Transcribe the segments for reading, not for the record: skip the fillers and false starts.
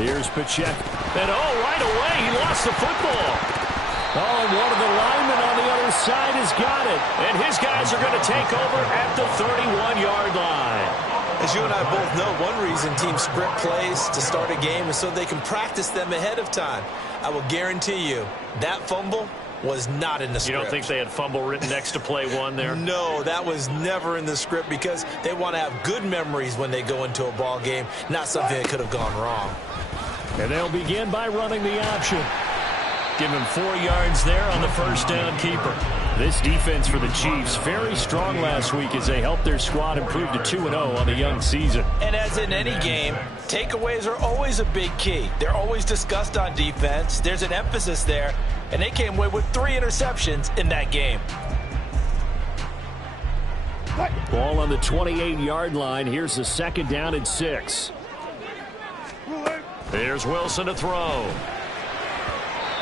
Here's Pacheco. And right away, he lost the football. And one of the linemen on the other side has got it. And his guys are going to take over at the 31-yard line. As you and I both know, one reason teams script plays to start a game is so they can practice them ahead of time. I will guarantee you that fumble was not in the script. You don't think they had fumble written next to play one there? No, that was never in the script because they want to have good memories when they go into a ball game, not something that could have gone wrong. And they'll begin by running the option. Give him 4 yards there on the first down keeper. This defense for the Chiefs, very strong last week as they helped their squad improve to 2-0 on the young season. And as in any game, takeaways are always a big key. They're always discussed on defense. There's an emphasis there, and they came away with 3 interceptions in that game. Ball on the 28-yard line. Here's the 2nd down and 6. Here's Wilson to throw.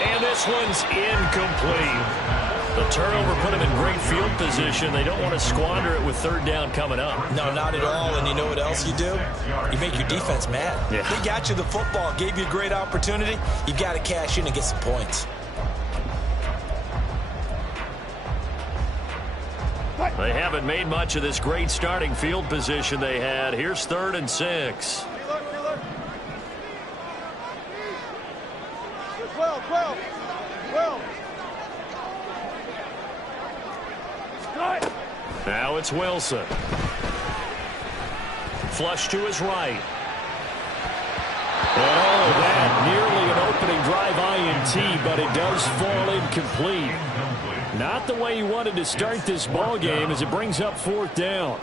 And this one's incomplete. The turnover put him in great field position. They don't want to squander it with 3rd down coming up. No, not at all. And you know what else you do? You make your defense mad. Yeah. They got you the football, gave you a great opportunity. You got to cash in and get some points. They haven't made much of this great starting field position they had. Here's 3rd and 6. 12. Now it's Wilson. Flush to his right. That nearly an opening drive INT, but it does fall incomplete. Not the way he wanted to start this ball game as it brings up 4th down.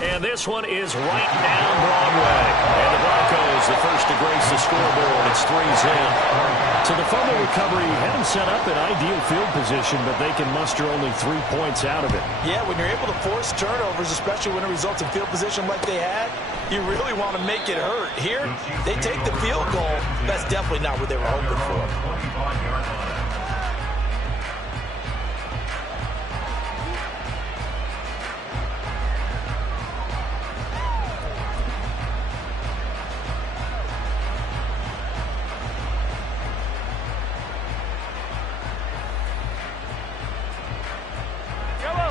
And this one is right down Broadway. And the Broncos, the first to grace the scoreboard. It's 3-zip. So the fumble recovery had them set up in ideal field position, but they can muster only 3 points out of it. Yeah, when you're able to force turnovers, especially when it results in field position like they had, you really want to make it hurt. Here, they take the field goal. That's definitely not what they were hoping for.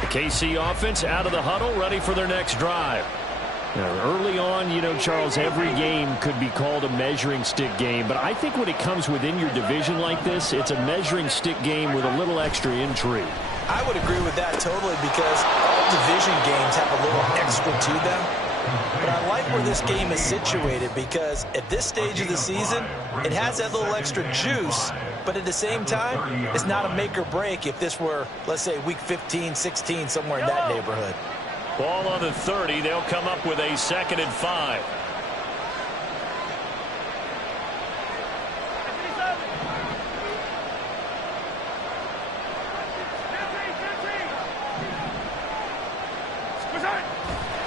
KC offense out of the huddle, ready for their next drive. Now, early on, you know, Charles, every game could be called a measuring stick game, but I think when it comes within your division like this, it's a measuring stick game with a little extra intrigue. I would agree with that totally because all division games have a little extra to them. But I like where this game is situated because at this stage of the season, it has that little extra juice, but at the same time, it's not a make or break if this were, let's say, week 15, 16, somewhere in that neighborhood. Ball on the 30. They'll come up with a 2nd and 5.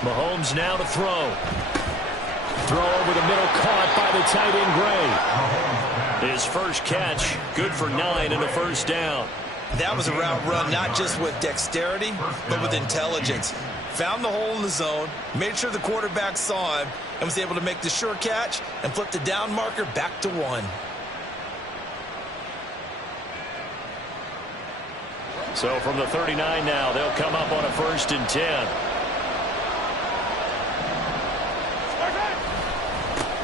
Mahomes now to throw. Throw over the middle, caught by the tight end Gray. His first catch, good for 9 and a first down. That was a route run not just with dexterity, but with intelligence. Found the hole in the zone, made sure the quarterback saw him, and was able to make the sure catch and flip the down marker back to 1. So from the 39 now, they'll come up on a 1st and 10.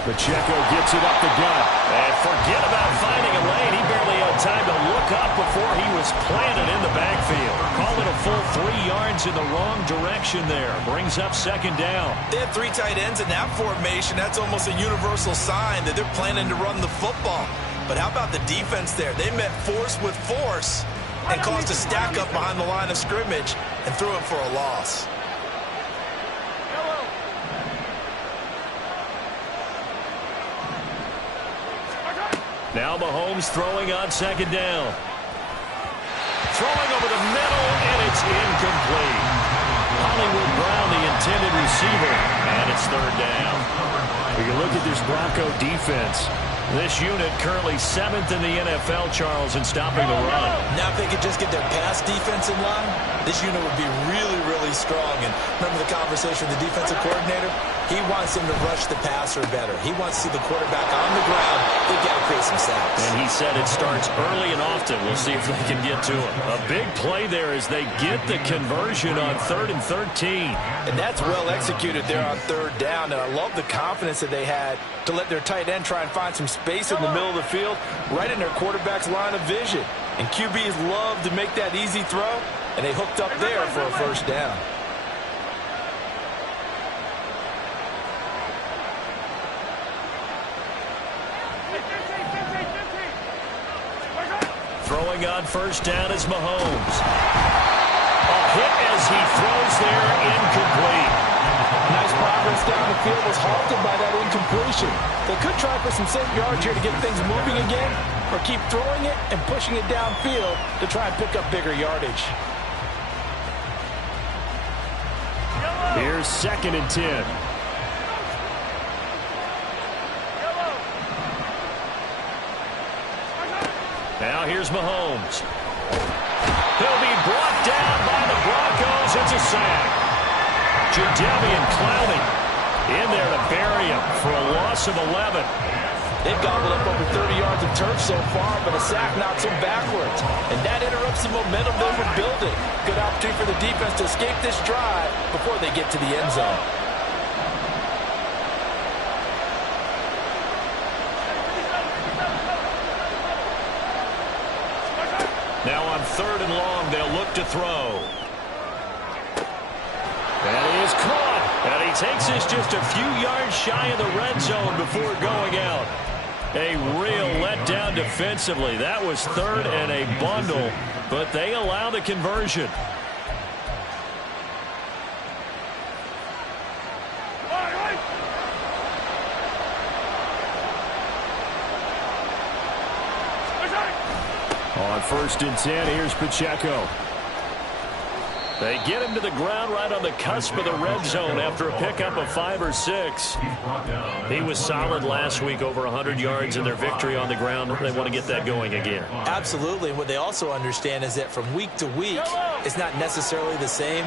Pacheco gets it up the gut. And forget about finding a lane. He barely had time to look up before he was planted in the backfield. Call it a full 3 yards in the wrong direction there. Brings up 2nd down. They had 3 tight ends in that formation. That's almost a universal sign that they're planning to run the football. But how about the defense there? They met force with force and caused a stack up behind the line of scrimmage and threw it for a loss. Now Mahomes throwing on 2nd down. Throwing over the middle, and it's incomplete. Hollywood Brown, the intended receiver, and it's 3rd down. We can look at this Bronco defense. This unit currently 7th in the NFL, Charles, in stopping the run. Now if they could just get their pass defense in line, this unit would be really, really really strong. And remember the conversation with the defensive coordinator? He wants him to rush the passer better. He wants to see the quarterback on the ground. They've got to create some sacks. And he said it starts early and often. We'll see if they can get to him. A big play there as they get the conversion on 3rd and 13. And that's well executed there on 3rd down. And I love the confidence that they had to let their tight end try and find some space in the middle of the field, right in their quarterback's line of vision. And QBs love to make that easy throw, and they hooked up there for a 1st down. Throwing on 1st down is Mahomes. A hit as he throws there, incomplete. Nice progress down the field was halted by that incompletion. They could try for some safe yards here to get things moving again, or keep throwing it and pushing it downfield to try and pick up bigger yardage. Here's 2nd and 10. Now here's Mahomes. He'll be brought down by the Broncos. It's a sack. Jadeveon Clowney in there to bury him for a loss of 11. They've gobbled up over 30 yards of turf so far, but a sack knocks them backwards. And that interrupts the momentum they were building. Good opportunity for the defense to escape this drive before they get to the end zone. Now on 3rd and long, they'll look to throw. That is caught. And he takes this just a few yards shy of the red zone before going out. A real letdown defensively. That was 3rd and a bundle, but they allow the conversion. On 1st and 10, here's Pacheco. They get him to the ground right on the cusp of the red zone after a pickup of 5 or 6. He was solid last week, over 100 yards in their victory on the ground. They want to get that going again. Absolutely. What they also understand is that from week to week, it's not necessarily the same,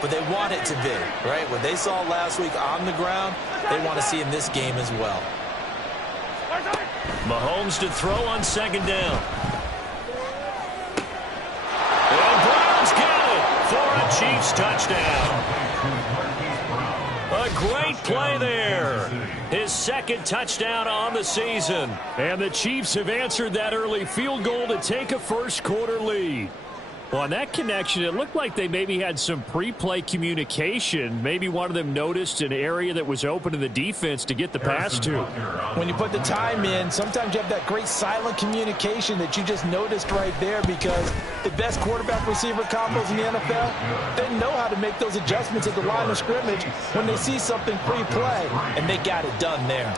but they want it to be, right? What they saw last week on the ground, they want to see in this game as well. Mahomes to throw on 2nd down. And Browns get it for a Chiefs touchdown. A great play there. His 2nd touchdown on the season. And the Chiefs have answered that early field goal to take a 1st quarter lead. Well, on that connection, it looked like they maybe had some pre-play communication. Maybe one of them noticed an area that was open to the defense to get the pass to. When you put the time in, sometimes you have that great silent communication that you just noticed right there, because the best quarterback-receiver combos in the NFL, they know how to make those adjustments at the line of scrimmage when they see something pre-play, and they got it done there.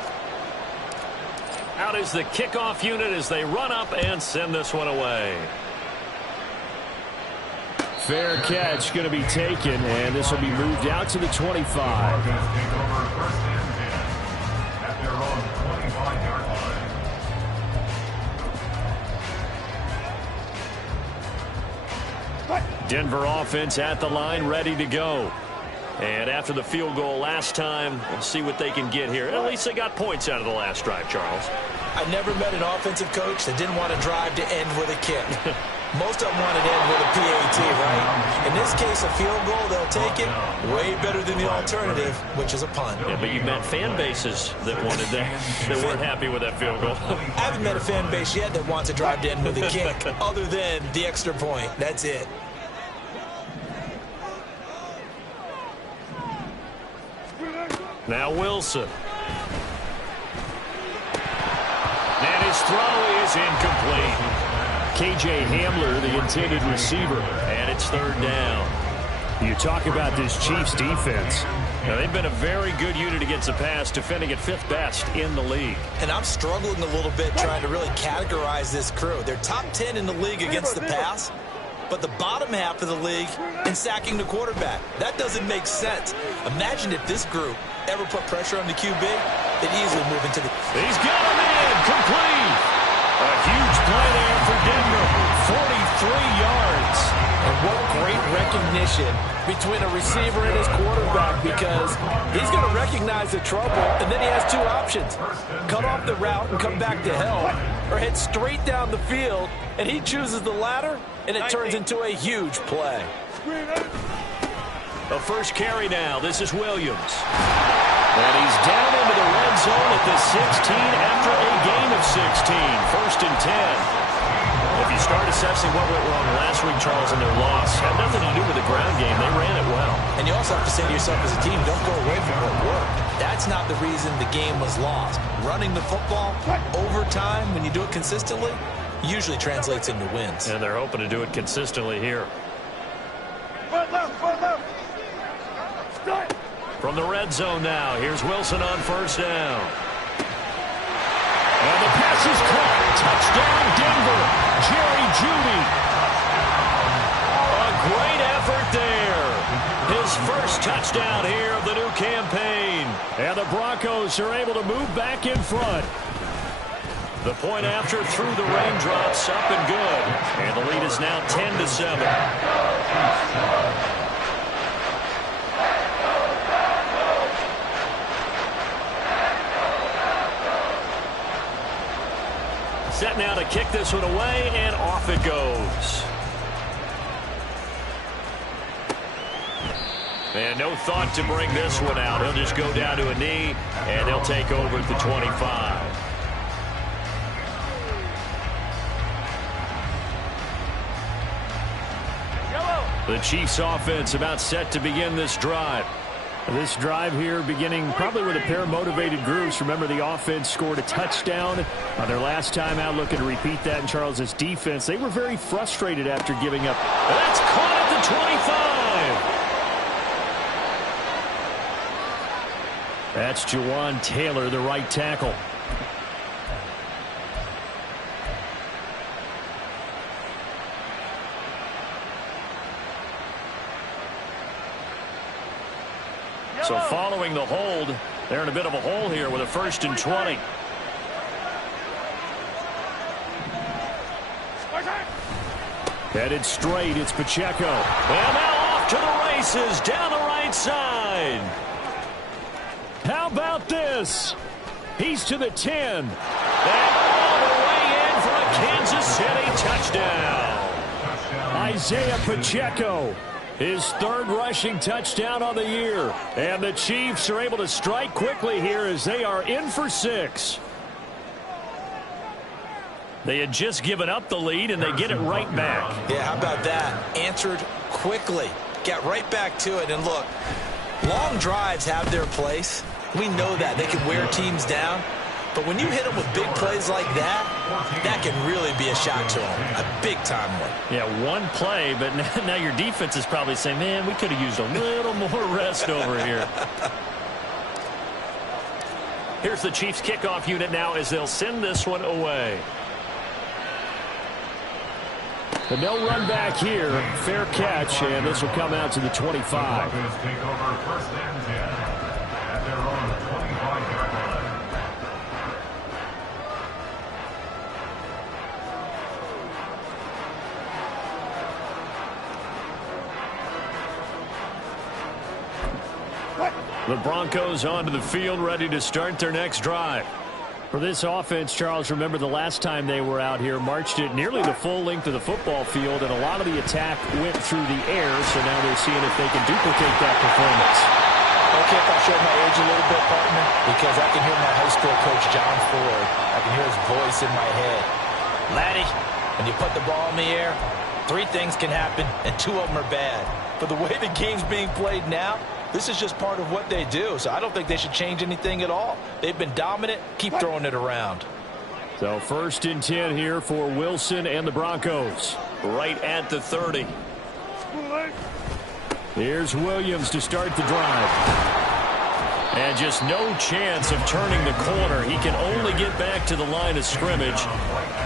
Out is the kickoff unit as they run up and send this one away. Fair catch going to be taken, and this will be moved out to the 25. Denver offense at the line, ready to go. And after the field goal last time, we'll see what they can get here. At least they got points out of the last drive, Charles. I never met an offensive coach that didn't want to drive to end with a kick. Most of them want to end with a PAT, right? In this case, a field goal, they'll take it. Way better than the alternative, which is a punt. Yeah, but you've met fan bases that wanted that, that weren't happy with that field goal. I haven't met a fan base yet that wants to drive to end with a kick, other than the extra point. That's it. Now Wilson. And his throw is incomplete. K.J. Hamler, the intended receiver, and it's 3rd down. You talk about this Chiefs defense. Now, they've been a very good unit against the pass, defending at 5th best in the league. And I'm struggling a little bit trying to really categorize this crew. They're top 10 in the league against the pass, but the bottom half of the league in sacking the quarterback. That doesn't make sense. Imagine if this group ever put pressure on the QB, they'd easily move into the... He's got him in, complete. A huge play there for Denver, 43 yards. And what great recognition between a receiver and his quarterback, because he's going to recognize the trouble, and then he has two options. Cut off the route and come back to help, or head straight down the field, and he chooses the latter, and it turns into a huge play. A first carry now. This is Williams. And he's down into the red zone at the 16 after a gain of 16. First and 10. If you start assessing what went wrong last week, Charles, in their loss, had nothing to do with the ground game. They ran it well. And you also have to say to yourself as a team, don't go away from what worked. That's not the reason the game was lost. Running the football over time, when you do it consistently, usually translates into wins. And they're hoping to do it consistently here. From the red zone now, here's Wilson on first down. And the pass is caught. Touchdown, Denver. Jerry Jeudy. A great effort there. His first touchdown here of the new campaign. And the Broncos are able to move back in front. The point after through the raindrops, up and good. And the lead is now 10-7. Set now to kick this one away, and off it goes. And no thought to bring this one out. He'll just go down to a knee, and they'll take over at the 25. The Chiefs offense about set to begin this drive. This drive here beginning probably with a pair of motivated groups. Remember, the offense scored a touchdown on their last time out, looking to repeat that in Charles's defense. They were very frustrated after giving up. That's caught at the 25. That's Jawan Taylor, the right tackle. So following the hold, they're in a bit of a hole here with a first and 20. Headed straight, it's Pacheco. And now off to the races down the right side. How about this? He's to the 10. And all the way in for a Kansas City touchdown. Isaiah Pacheco. His third rushing touchdown on the year. And the Chiefs are able to strike quickly here as they are in for 6. They had just given up the lead, and they get it right back. Yeah, how about that? Answered quickly. Got right back to it. And look, long drives have their place. We know that. They can wear teams down. But when you hit them with big plays like that, that can really be a shot to them. A big-time one. Yeah, one play, but now your defense is probably saying, man, we could have used a little more rest over here. Here's the Chiefs kickoff unit now as they'll send this one away. And they'll run back here. Fair catch, and this will come out to the 25. The Broncos onto the field, ready to start their next drive. For this offense, Charles, remember the last time they were out here, marched it nearly the full length of the football field, and a lot of the attack went through the air, so now they're seeing if they can duplicate that performance. Okay, if I show my age a little bit, partner, because I can hear my high school coach, John Ford. I can hear his voice in my head. Laddie, when you put the ball in the air, 3 things can happen, and 2 of them are bad. But the way the game's being played now, this is just part of what they do, so I don't think they should change anything at all. They've been dominant. Keep throwing it around. So first and 10 here for Wilson and the Broncos. Right at the 30. Here's Williams to start the drive. And just no chance of turning the corner. He can only get back to the line of scrimmage.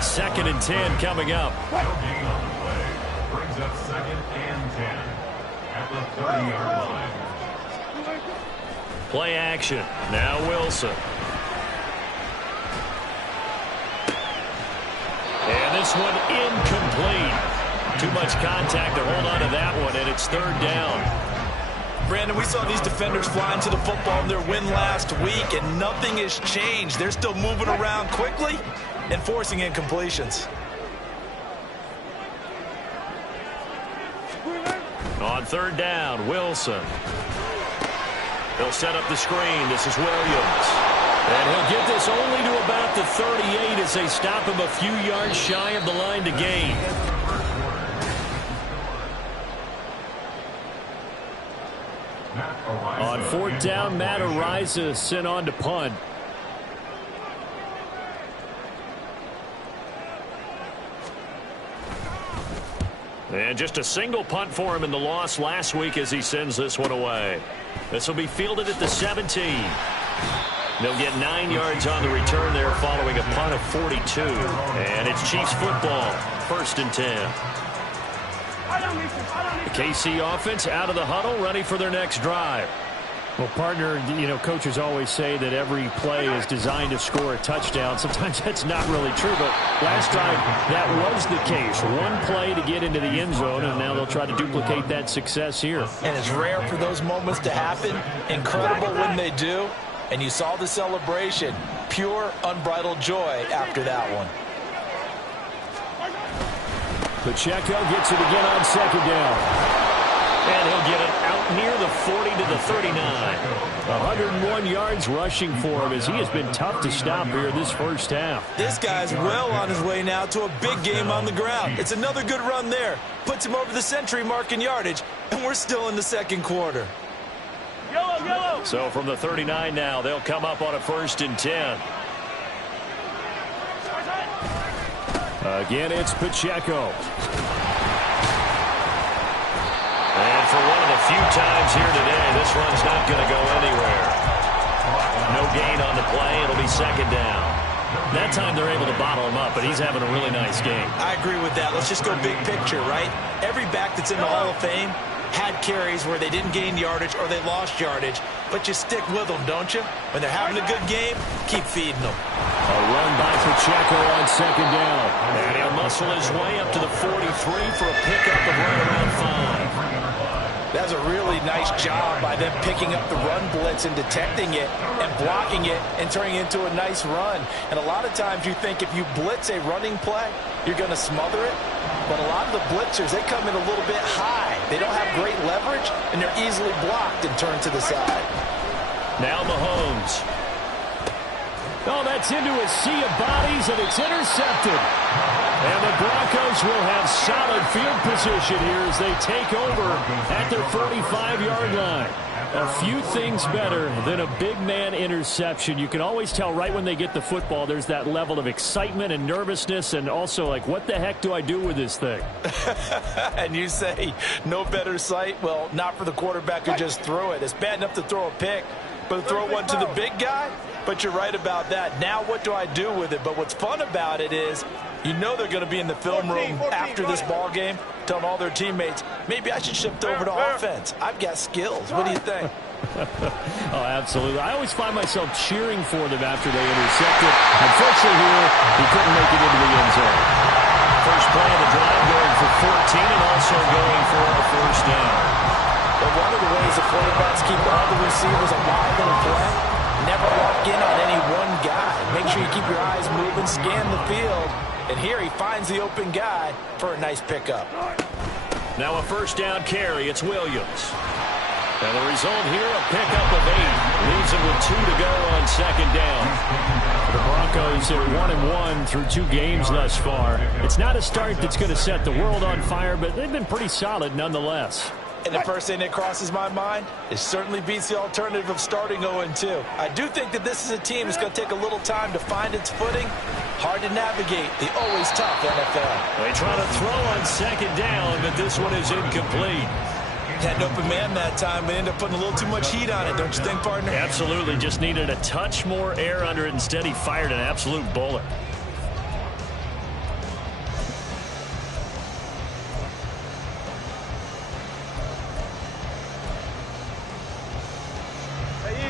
2nd and 10 coming up. Brings up 2nd and 10 at the 30-yard line. Play action. Now Wilson. And this one incomplete. Too much contact to hold on to that one, and it's third down. Brandon, we saw these defenders flying to the football in their win last week, and nothing has changed. They're still moving around quickly and forcing incompletions. On third down, Wilson. They'll set up the screen. This is Williams. And he'll get this only to about the 38 as they stop him a few yards shy of the line to gain. On fourth down, Matt Ariza sent on to punt. And just a single punt for him in the loss last week as he sends this one away. This will be fielded at the 17. They'll get 9 yards on the return there following a punt of 42. And it's Chiefs football, 1st and 10. The KC offense out of the huddle, ready for their next drive. Well, partner, coaches always say that every play is designed to score a touchdown. Sometimes that's not really true, but last drive, that was the case. One play to get into the end zone, and now they'll try to duplicate that success here. And it's rare for those moments to happen. Incredible when they do. And you saw the celebration. Pure, unbridled joy after that one. Pacheco gets it again on second down. And he'll get it out near the 40 to the 39. 101 yards rushing for him as he has been tough to stop here this first half. This guy's well on his way now to a big game on the ground. It's another good run there. Puts him over the century mark in yardage, and we're still in the second quarter. Yellow. So from the 39 now, they'll come up on a 1st and 10. Again, it's Pacheco. And for one of the few times here today, this run's not going to go anywhere. No gain on the play. It'll be second down. That time they're able to bottle him up, but he's having a really nice game. I agree with that. Let's just go big picture, right? Every back that's in the Hall of Fame had carries where they didn't gain yardage or they lost yardage, but you stick with them, don't you? When they're having a good game, keep feeding them. A run by Pacheco on second down. And he'll muscle his way up to the 43 for a pickup of right around 5. That's a really nice job by them picking up the run blitz and detecting it and blocking it and turning it into a nice run. And a lot of times you think if you blitz a running play, you're going to smother it. But a lot of the blitzers, they come in a little bit high. They don't have great leverage, and they're easily blocked and turned to the side. Now Mahomes. Oh, that's into a sea of bodies, and it's intercepted. And the Broncos will have solid field position here as they take over at their 45-yard line. A few things better than a big man interception. You can always tell right when they get the football, there's that level of excitement and nervousness, and also like, what the heck do I do with this thing? And you say, no better sight? Well, not for the quarterback who just threw it. It's bad enough to throw a pick, but to throw one to the big guy? But you're right about that. Now what do I do with it? But what's fun about it is you know they're going to be in the film room after this ball game telling all their teammates, maybe I should shift over to offense. I've got skills. What do you think? Oh, absolutely. I always find myself cheering for them after they intercept it. Unfortunately here, he couldn't make it into the end zone. First play of the drive going for 14 and also going for a first down. But one of the ways the quarterbacks keep all the receivers alive in a play, never lock in on any one guy. Make sure you keep your eyes moving, scan the field. And here he finds the open guy for a nice pickup. Now a first down carry. It's Williams. And the result here, a pickup of 8. Leaves him with 2 to go on second down. The Broncos are 1-1 through 2 games thus far. It's not a start that's going to set the world on fire, but they've been pretty solid nonetheless. And the first thing that crosses my mind, it certainly beats the alternative of starting 0-2. I do think that this is a team that's going to take a little time to find its footing. Hard to navigate the always tough NFL. They try to throw on second down, but this one is incomplete. Had an open man that time, but ended up putting a little too much heat on it, don't you think, partner? Absolutely. Just needed a touch more air under it. Instead, he fired an absolute bullet.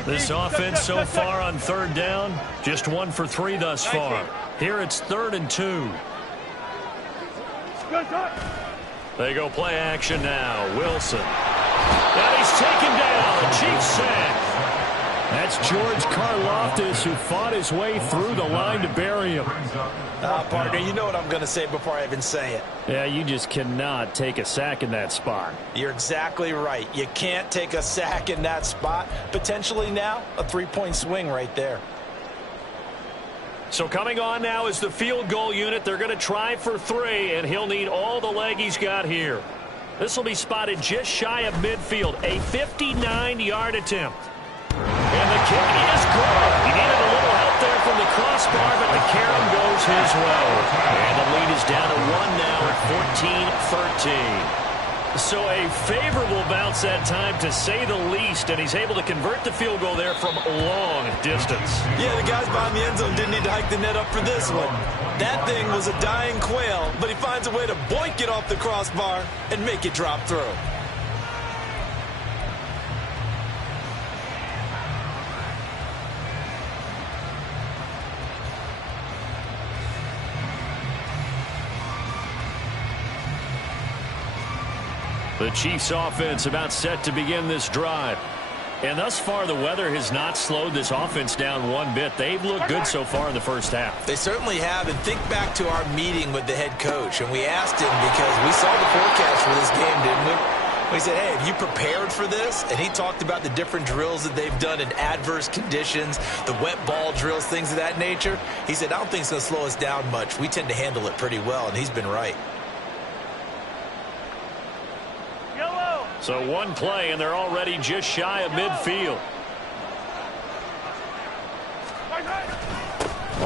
This offense so far on third down, just 1 for 3 thus far. Here it's 3rd and 2. They go play action now. Wilson. And he's taken down. A Chiefs sack. That's George Karlaftis, who fought his way through the line to bury him. Partner, you know what I'm going to say before I even say it. Yeah, you just cannot take a sack in that spot. You're exactly right. You can't take a sack in that spot. Potentially now, a 3-point swing right there. So coming on now is the field goal unit. They're going to try for 3, and he'll need all the leg he's got here. This will be spotted just shy of midfield. A 59-yard attempt. And the kick is good. He needed a little help there from the crossbar, but the carom goes his way. And the lead is down to 1 now at 14-13. So a favorable bounce that time, to say the least, and he's able to convert the field goal there from long distance. Yeah, the guys behind the end zone didn't need to hike the net up for this one. That thing was a dying quail, but he finds a way to boink it off the crossbar and make it drop through. The Chiefs offense about set to begin this drive. And thus far, the weather has not slowed this offense down one bit. They've looked good so far in the first half. They certainly have. And think back to our meeting with the head coach. And we asked him, because we saw the forecast for this game, didn't we? We said, hey, have you prepared for this? And he talked about the different drills that they've done in adverse conditions, the wet ball drills, things of that nature. He said, I don't think it's going to slow us down much. We tend to handle it pretty well, and he's been right. So one play, and they're already just shy of midfield.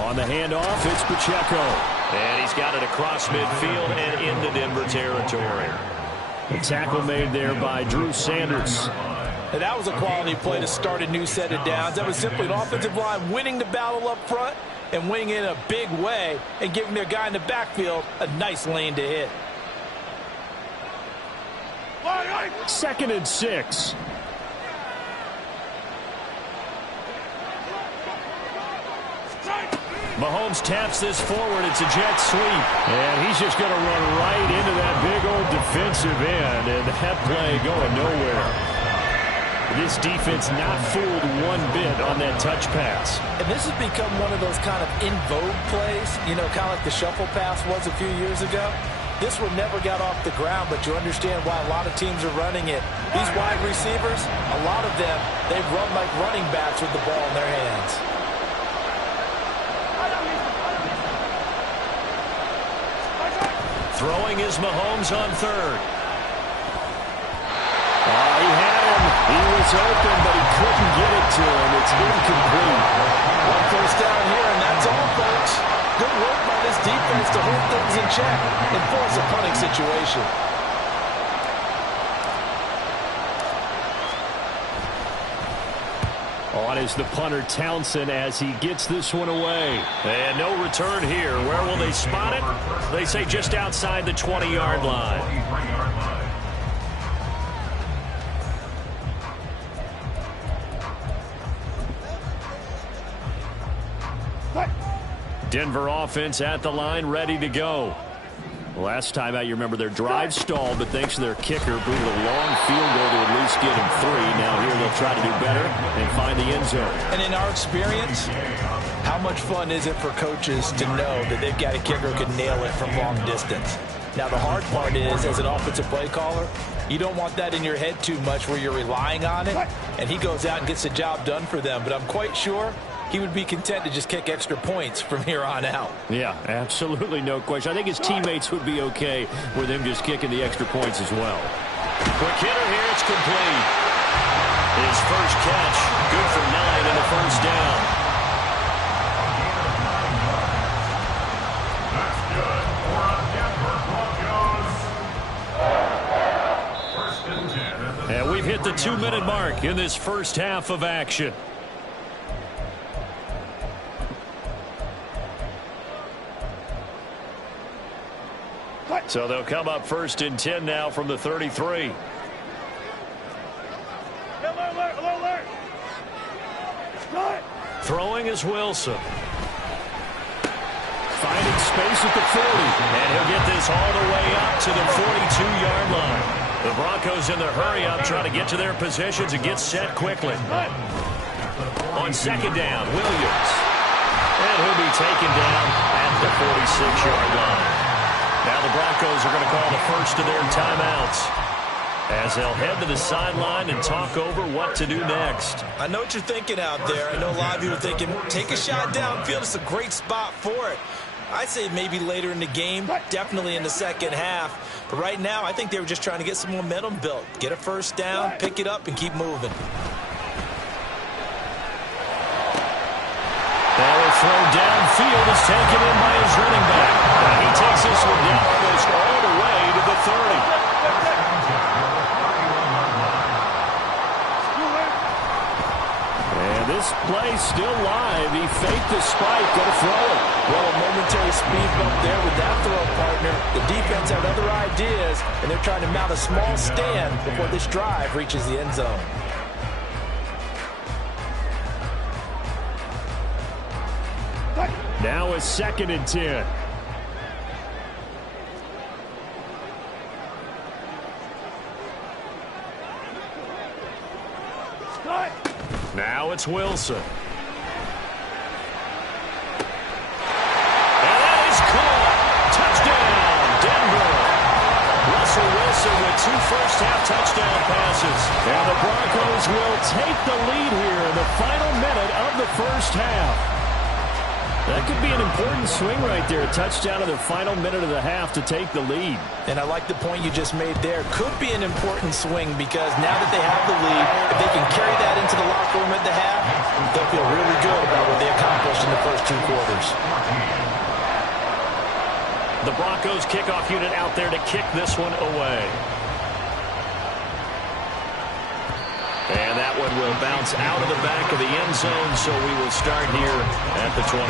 On the handoff, it's Pacheco. And he's got it across midfield and into Denver territory. The tackle made there by Drew Sanders. And that was a quality play to start a new set of downs. That was simply an offensive line winning the battle up front and winning it in a big way and giving their guy in the backfield a nice lane to hit. 2nd and 6. Mahomes taps this forward. It's a jet sweep. And he's just going to run right into that big old defensive end. And that play going nowhere. This defense not fooled one bit on that touch pass. And this has become one of those kind of in vogue plays, you know, kind of like the shuffle pass was a few years ago. This one never got off the ground, but you understand why a lot of teams are running it. These wide receivers, a lot of them, they've run like running backs with the ball in their hands. Throwing is Mahomes on 3rd. He had him. He was open, but he couldn't get it to him. It's incomplete. One first down here, and that's all, folks. Good work by this defense to hold things in check and force a punting situation. On is the punter Townsend as he gets this one away. And no return here. Where will they spot it? They say just outside the 20-yard line. Denver offense at the line, ready to go. Last time out, you remember their drive stalled, but thanks to their kicker, booted a long field goal to at least get him 3. Now here they'll try to do better and find the end zone. And in our experience, how much fun is it for coaches to know that they've got a kicker who can nail it from long distance? Now, the hard part is, as an offensive play caller, you don't want that in your head too much where you're relying on it, and he goes out and gets the job done for them. But I'm quite sure he would be content to just kick extra points from here on out. Yeah, absolutely no question. I think his teammates would be okay with him just kicking the extra points as well. Quick hitter here, it's complete. His first catch, good for 9 and a first down. And we've hit the 2-minute mark in this first half of action. So they'll come up 1st and 10 now from the 33. Throwing is Wilson. finding space at the 40. And he'll get this all the way up to the 42-yard line. The Broncos in the hurry-up trying to get to their positions and get set quickly. On second down, Williams. And he'll be taken down at the 46-yard line. Now the Broncos are going to call the first of their timeouts as they'll head to the sideline and talk over what to do next. I know what you're thinking out there. I know a lot of you are thinking, take a shot downfield. It's a great spot for it. I'd say maybe later in the game, definitely in the second half. But right now, I think they were just trying to get some momentum built. Get a first down, pick it up, and keep moving. That will throw downfield is taken in by his running back. And he takes this one down almost all the way to the 30. And this play still live. He faked the spike, going to throw it. Well, a momentary speed bump there with that throw, partner. The defense had other ideas, and they're trying to mount a small stand before this drive reaches the end zone. Now a 2nd and 10. Now it's Wilson. And that is caught. Touchdown, Denver. Russell Wilson with 2 first-half touchdown passes. And the Broncos will take the lead here in the final minute of the first half. That could be an important swing right there. A touchdown in the final minute of the half to take the lead. And I like the point you just made there. Could be an important swing because now that they have the lead, if they can carry that into the locker room at the half, they'll feel really good about what they accomplished in the first 2 quarters. The Broncos kickoff unit out there to kick this one away. And that one will bounce out of the back of the end zone, so we will start here at the 25.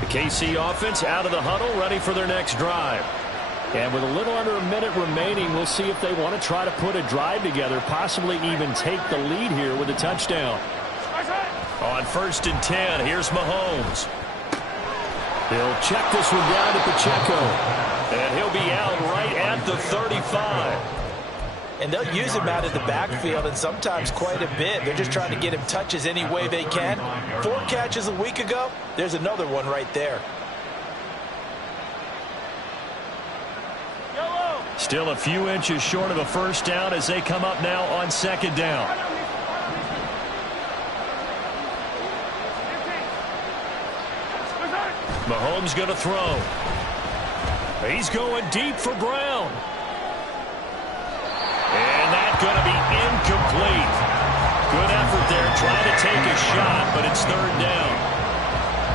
The KC offense out of the huddle, ready for their next drive. And with a little under a minute remaining, we'll see if they want to try to put a drive together, possibly even take the lead here with a touchdown. On 1st and 10, here's Mahomes. He'll check this one down to Pacheco. And he'll be out right at the 35. And they'll use him out of the backfield, and sometimes quite a bit. They're just trying to get him touches any way they can. 4 catches a week ago. There's another one right there. Still a few inches short of a first down as they come up now on 2nd down. Mahomes going to throw. He's going deep for Brown. And that's going to be incomplete. Good effort there trying to take a shot, but it's 3rd down.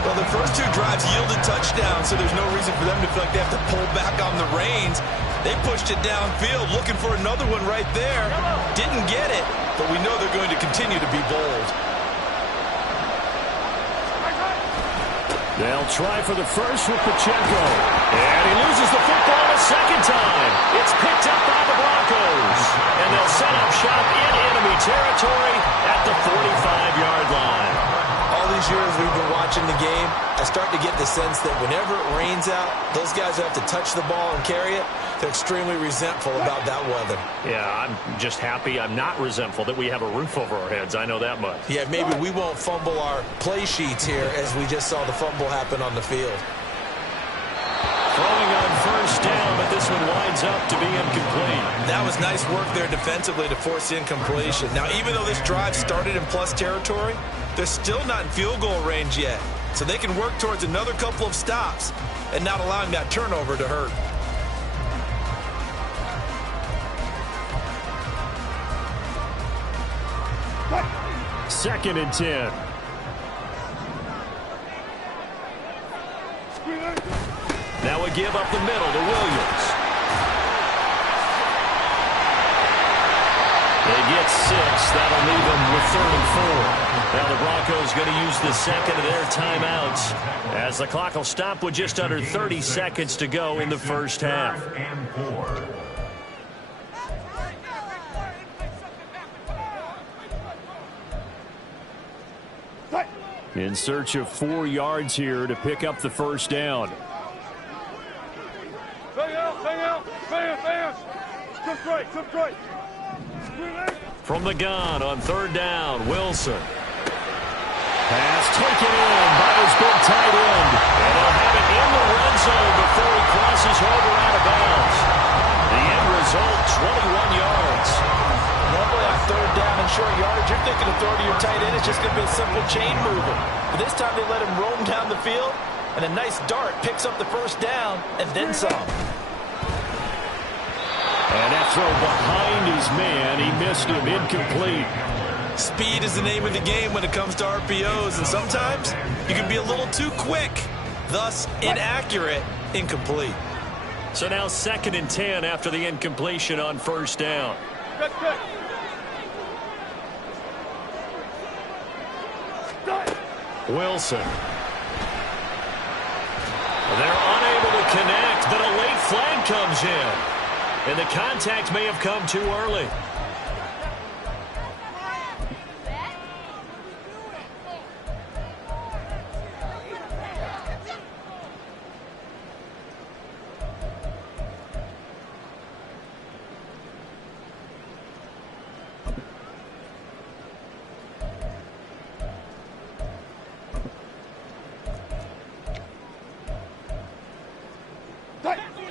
Well, the first 2 drives yielded touchdowns, so there's no reason for them to feel like they have to pull back on the reins. They pushed it downfield, looking for another one right there. Didn't get it, but we know they're going to continue to be bold. They'll try for the first with Pacheco. And he loses the football a 2nd time. It's picked up by the Broncos. And they'll set up shop in enemy territory at the 45-yard line. All these years we've been watching the game, I start to get the sense that whenever it rains out, those guys who have to touch the ball and carry it, they're extremely resentful about that weather. Yeah, I'm just happy I'm not resentful that we have a roof over our heads. I know that much. Yeah, maybe we won't fumble our play sheets here as we just saw the fumble happen on the field. Throwing on 1st down, but this one winds up to be incomplete. That was nice work there defensively to force incompletion. Now, even though this drive started in plus territory, they're still not in field goal range yet. So they can work towards another couple of stops and not allowing that turnover to hurt. Second and 10. Now a give up the middle to Williams. They get 6. That'll leave them with 3rd and 4. Now the Broncos going to use the second of their timeouts as the clock will stop with just under 30 seconds to go in the first half. In search of 4 yards here to pick up the first down. From the gun on 3rd down, Wilson. Pass taken in by his big tight end. And they'll have it in the red zone before he crosses over out of bounds. The end result, 21 yards. Normally on 3rd down and short yardage, you're thinking of throwing to your tight end. It's just going to be a simple chain mover. But this time they let him roam down the field, and a nice dart picks up the first down and then some. And that throw behind his man, he missed him, incomplete. Speed is the name of the game when it comes to RPOs, and sometimes you can be a little too quick, thus inaccurate, incomplete. So now 2nd and 10 after the incompletion on 1st down. Wilson. They're unable to connect, but a late flag comes in. And the contact may have come too early.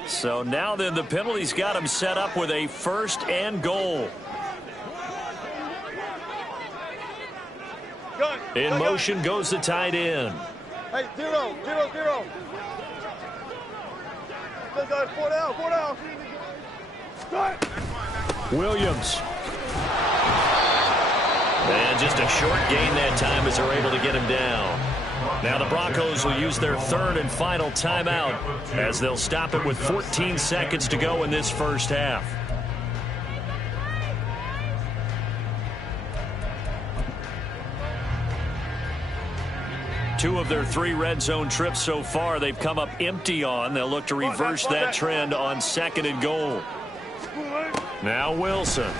So now then the penalty's got him set up with a 1st and goal. In motion goes the tight end. Hey, 0, 0, 0. Still got 4 down, 4 down. Williams. And just a short gain that time as they're able to get him down. Now the Broncos will use their 3rd and final timeout as they'll stop it with 14 seconds to go in this first half. Two of their 3 red zone trips so far they've come up empty on. They'll look to reverse that trend on 2nd and goal. Now Wilson.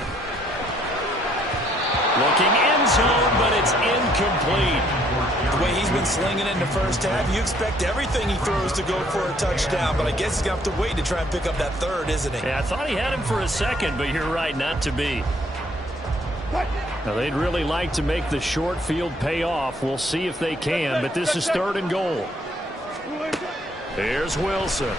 Looking end zone, but it's incomplete. The way he's been slinging it in the first half, you expect everything he throws to go for a touchdown, but I guess he's going to have to wait to try and pick up that 3rd, isn't he? Yeah, I thought he had him for a second, but you're right, not to be. Now they'd really like to make the short field pay off. We'll see if they can, but this is 3rd and goal. Here's Wilson.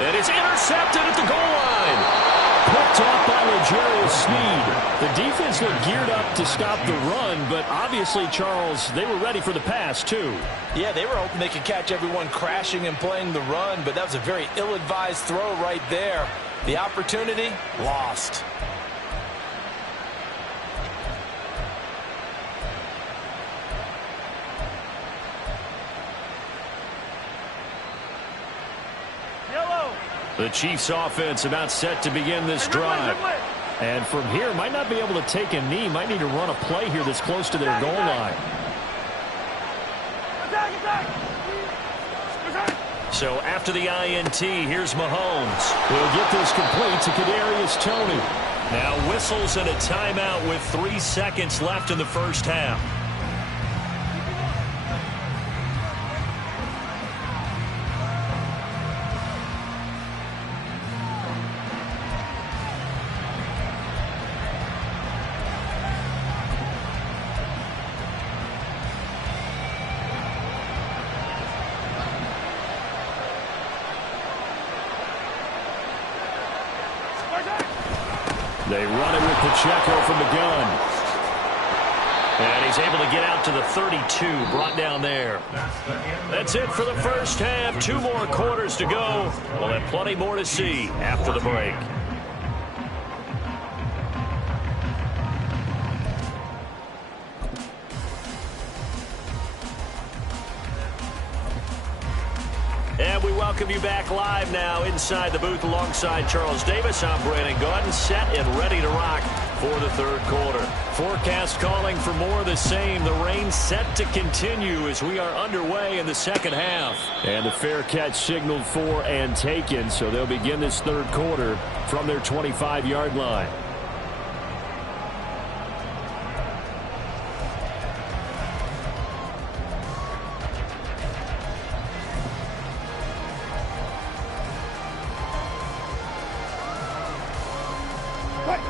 And it's intercepted at the goal line. Picked off by L'Jarius Sneed. The defense looked geared up to stop the run, but obviously, Charles, they were ready for the pass, too. Yeah, they were hoping they could catch everyone crashing and playing the run, but that was a very ill-advised throw right there. The opportunity, lost. The Chiefs offense about set to begin this drive. And from here, might not be able to take a knee. Might need to run a play here that's close to their goal line. So after the INT, here's Mahomes. He'll get this complete to Kadarius Toney. Now whistles and a timeout with 3 seconds left in the first half. They run it with Pacheco from the gun. And he's able to get out to the 32, brought down there. That's it for the first half. 2 more quarters to go. We'll have plenty more to see after the break. And we welcome you back live now inside the booth alongside Charles Davis. I'm Brandon Gaudin, set and ready to rock for the third quarter. Forecast calling for more of the same. The rain set to continue as we are underway in the second half. And the fair catch signaled for and taken, so they'll begin this third quarter from their 25-yard line.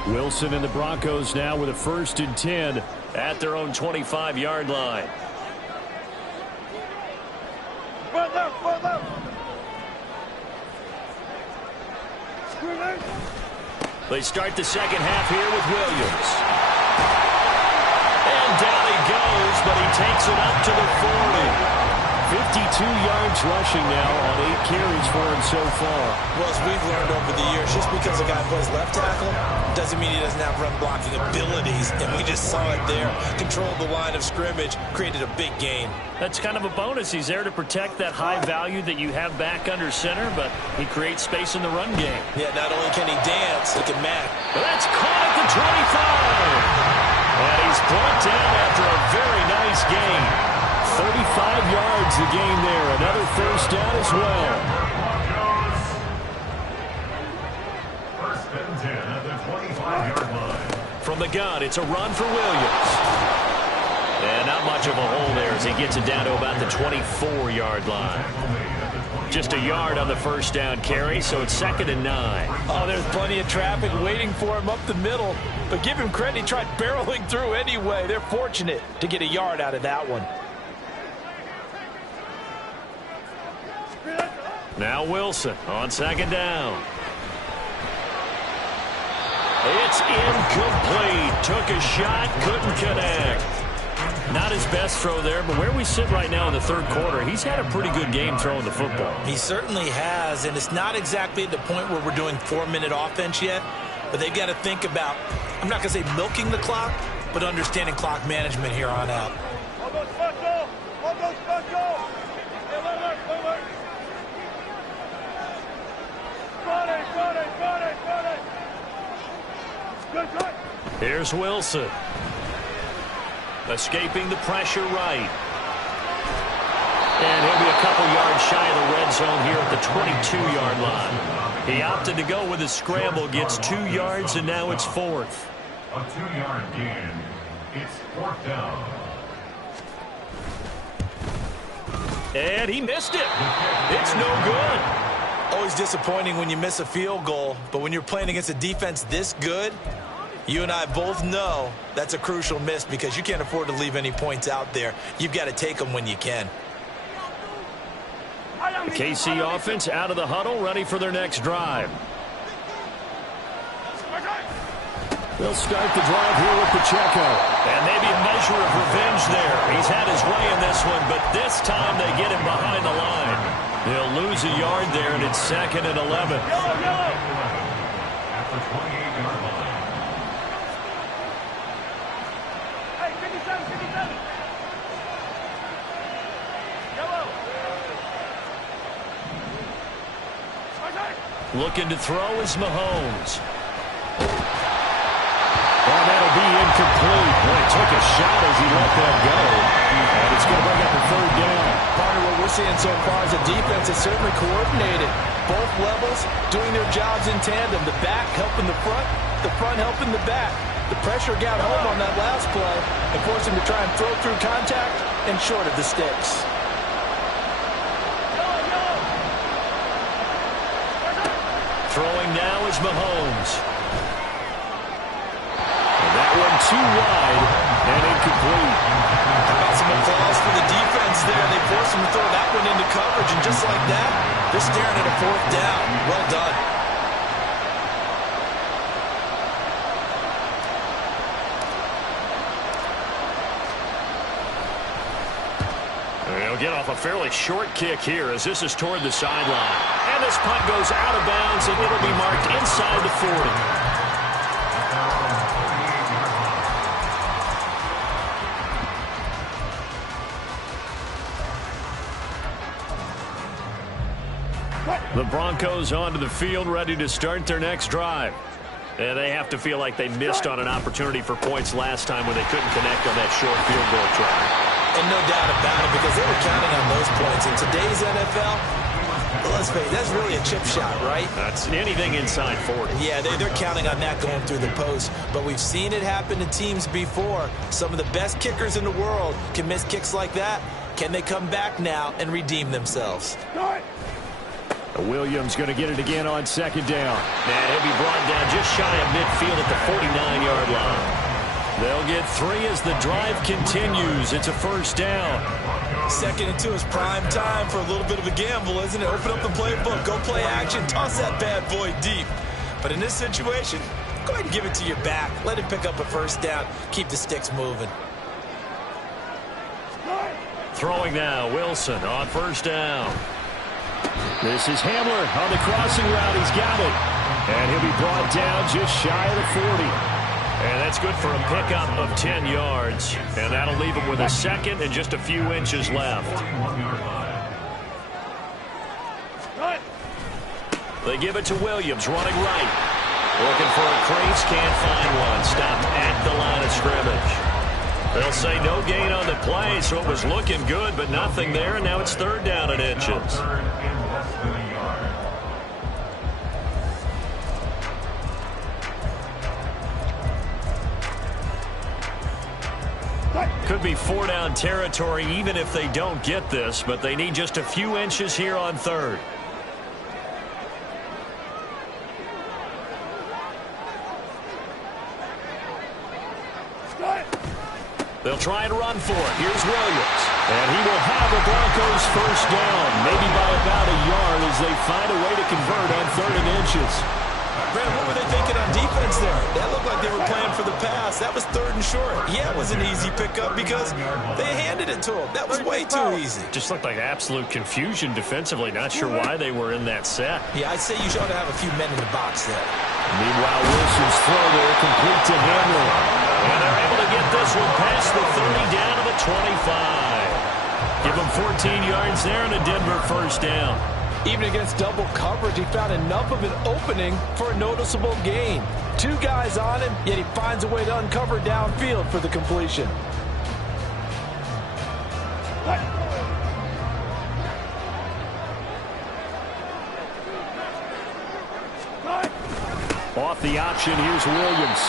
Wilson and the Broncos now with a 1st and 10 at their own 25-yard line. Front left, front left. They start the second half here with Williams. And down he goes, but he takes it up to the 40. 52 yards rushing now on 8 carries for him so far. Well, as we've learned over the years, just because a guy plays left tackle doesn't mean he doesn't have run blocking abilities, and we just saw it there. Controlled the line of scrimmage, created a big gain. That's kind of a bonus. He's there to protect that high value that you have back under center, but he creates space in the run game. Yeah, not only can he dance, he can match. That's caught at the 25. And he's brought down after a very nice gain. 35 yards the gain there. Another first down as well. First and 10 at the 25-yard line. From the gun, it's a run for Williams. And not much of a hole there as he gets it down to about the 24-yard line. Just a yard on the first down carry, so it's 2nd and 9. Oh, there's plenty of traffic waiting for him up the middle. But give him credit, he tried barreling through anyway. They're fortunate to get a yard out of that one. Now Wilson on 2nd down. It's incomplete. Took a shot, couldn't connect. Not his best throw there, but where we sit right now in the third quarter, he's had a pretty good game throwing the football. He certainly has, and it's not exactly at the point where we're doing 4-minute offense yet, but they've got to think about, I'm not going to say milking the clock, but understanding clock management here on out. Almost special! Almost special! Hey, look. Good. Here's Wilson. Escaping the pressure right. And he'll be a couple yards shy of the red zone here at the 22-yard line. He opted to go with a scramble, gets 2 yards, and now it's 4th. A 2-yard gain. It's 4th down. And he missed it. It's no good. Always disappointing when you miss a field goal, but when you're playing against a defense this good, you and I both know that's a crucial miss because you can't afford to leave any points out there. You've got to take them when you can. The KC offense out of the huddle, ready for their next drive. They'll start the drive here with Pacheco. And maybe a measure of revenge there. He's had his way in this one, but this time they get him behind the line. They'll lose a yard there, and it's 2nd and 11. At the 28-yard line. Hey, 57. Yellow. Looking to throw is Mahomes. And that'll be incomplete. Boy, he took a shot as he let that go. And it's going to bring up a 3rd down. Part of what we're seeing so far is a defense that's certainly coordinated. Both levels doing their jobs in tandem. The back helping the front helping the back. The pressure got home on that last play and forced him to try and throw through contact and short of the sticks. Throwing now is Mahomes. That one too wide and incomplete. How about some applause for the defense there? They forced him to throw that one into coverage, and just like that, they're staring at a 4th down. Well done. They'll get off a fairly short kick here as this is toward the sideline. And this punt goes out of bounds, and it'll be marked inside the 40. The Broncos onto the field, ready to start their next drive. And they have to feel like they missed on an opportunity for points last time when they couldn't connect on that short field goal try. And no doubt about it, because they were counting on those points. In today's NFL, let's face it, that's really a chip shot, right? That's anything inside 40. Yeah, they're counting on that going through the post. But we've seen it happen to teams before. Some of the best kickers in the world can miss kicks like that. Can they come back now and redeem themselves? Williams going to get it again on second down. And he'll be brought down just shy of midfield at the 49-yard line. They'll get 3 as the drive continues. It's a first down. 2nd and 2 is prime time for a little bit of a gamble, isn't it? Open up the playbook, go play action, toss that bad boy deep. But in this situation, go ahead and give it to your back. Let him pick up a first down. Keep the sticks moving. Throwing now, Wilson on first down. This is Hamler on the crossing route. He's got it. And he'll be brought down just shy of the 40. And that's good for a pickup of 10 yards. And that'll leave him with a second and just a few inches left. They give it to Williams, running right. Looking for a crease, can't find one. Stopped at the line of scrimmage. They'll say no gain on the play, so it was looking good, but nothing there, and now it's 3rd down and inches. Could be 4-down territory even if they don't get this, but they need just a few inches here on 3rd. They'll try and run for it. Here's Williams. And he will have the Broncos first down, maybe by about a yard as they find a way to convert on 3rd and inches. Brad, what were they thinking on defense there? That looked like they were playing for the pass. That was 3rd and short. Yeah, it was an easy pickup because they handed it to him. That was way too easy. Just looked like absolute confusion defensively. Not sure why they were in that set. Yeah, I'd say you ought to have a few men in the box there. Meanwhile, Wilson's throw there complete to Hamler. And they're able to get this one past the 30 down to the 25. Give them 14 yards there and a Denver first down. Even against double coverage, he found enough of an opening for a noticeable gain. 2 guys on him, yet he finds a way to uncover downfield for the completion. Off the option, here's Williams.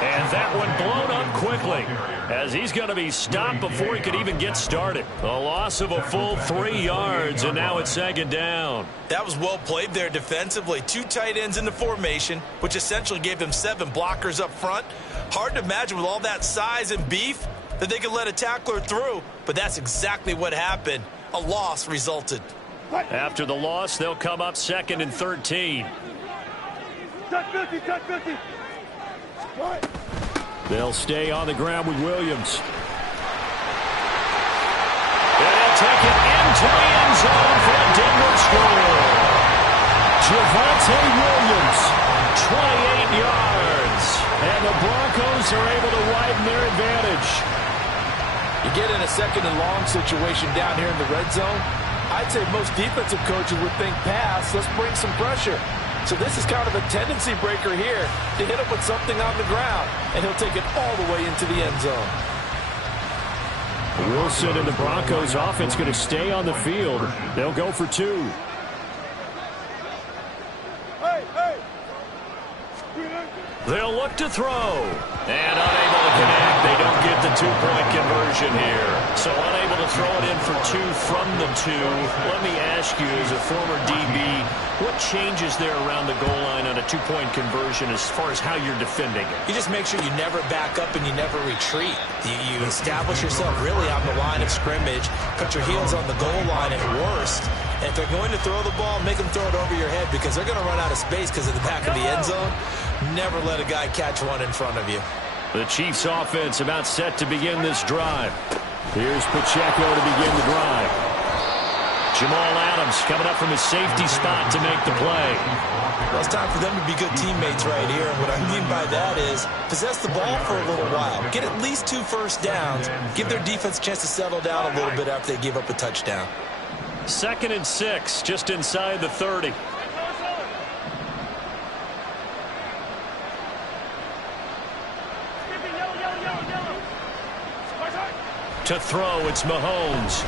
And that one blown up quickly as he's going to be stopped before he could even get started. A loss of a full 3 yards, and now it's 2nd down. That was well played there defensively. 2 tight ends in the formation, which essentially gave them 7 blockers up front. Hard to imagine with all that size and beef that they could let a tackler through, but that's exactly what happened. A loss resulted. After the loss, they'll come up 2nd and 13. Touch 50, touch 50. They'll stay on the ground with Williams. And they'll take it into the end zone for a Denver score. Javonte Williams, 28 yards. and the Broncos are able to widen their advantage. You get in a 2nd and long situation down here in the red zone, I'd say most defensive coaches would think pass, let's bring some pressure. So this is kind of a tendency breaker here to hit him with something on the ground, and he'll take it all the way into the end zone. Wilson and the Broncos offense going to stay on the field. They'll go for 2. They'll look to throw. And unable to connect. They don't get the 2-point conversion here. So unable to throw it in for 2 from the 2. Let me ask you, as a former DB, what changes there around the goal line on a 2-point conversion as far as how you're defending it? You just make sure you never back up and you never retreat. You establish yourself really on the line of scrimmage, put your heels on the goal line at worst. And if they're going to throw the ball, make them throw it over your head because they're going to run out of space because of the back of the end zone. Never let a guy catch one in front of you. The Chiefs offense about set to begin this drive. Here's Pacheco to begin the drive. Jamal Adams coming up from his safety spot to make the play. Well, it's time for them to be good teammates right here. And what I mean by that is possess the ball for a little while. Get at least 2 first downs. Give their defense a chance to settle down a little bit after they give up a touchdown. 2nd and 6, just inside the 30. To throw, it's Mahomes.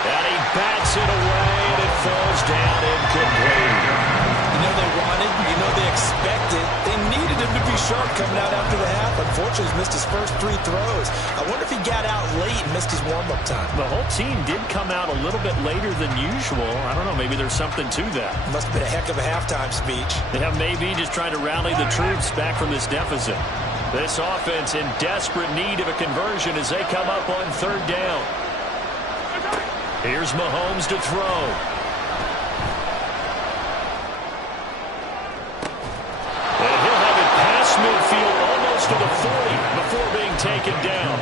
And he bats it away, and it falls down incomplete. You know they wanted, you know they expected. They needed him to be sharp coming out after the half. Unfortunately, he's missed his first 3 throws. I wonder if he got out late and missed his warm-up time. The whole team did come out a little bit later than usual. I don't know, maybe there's something to that. Must have been a heck of a halftime speech. Yeah, maybe just trying to rally the troops back from this deficit. This offense in desperate need of a conversion as they come up on 3rd down. Here's Mahomes to throw. And he'll have it past midfield almost to the 40 before being taken down.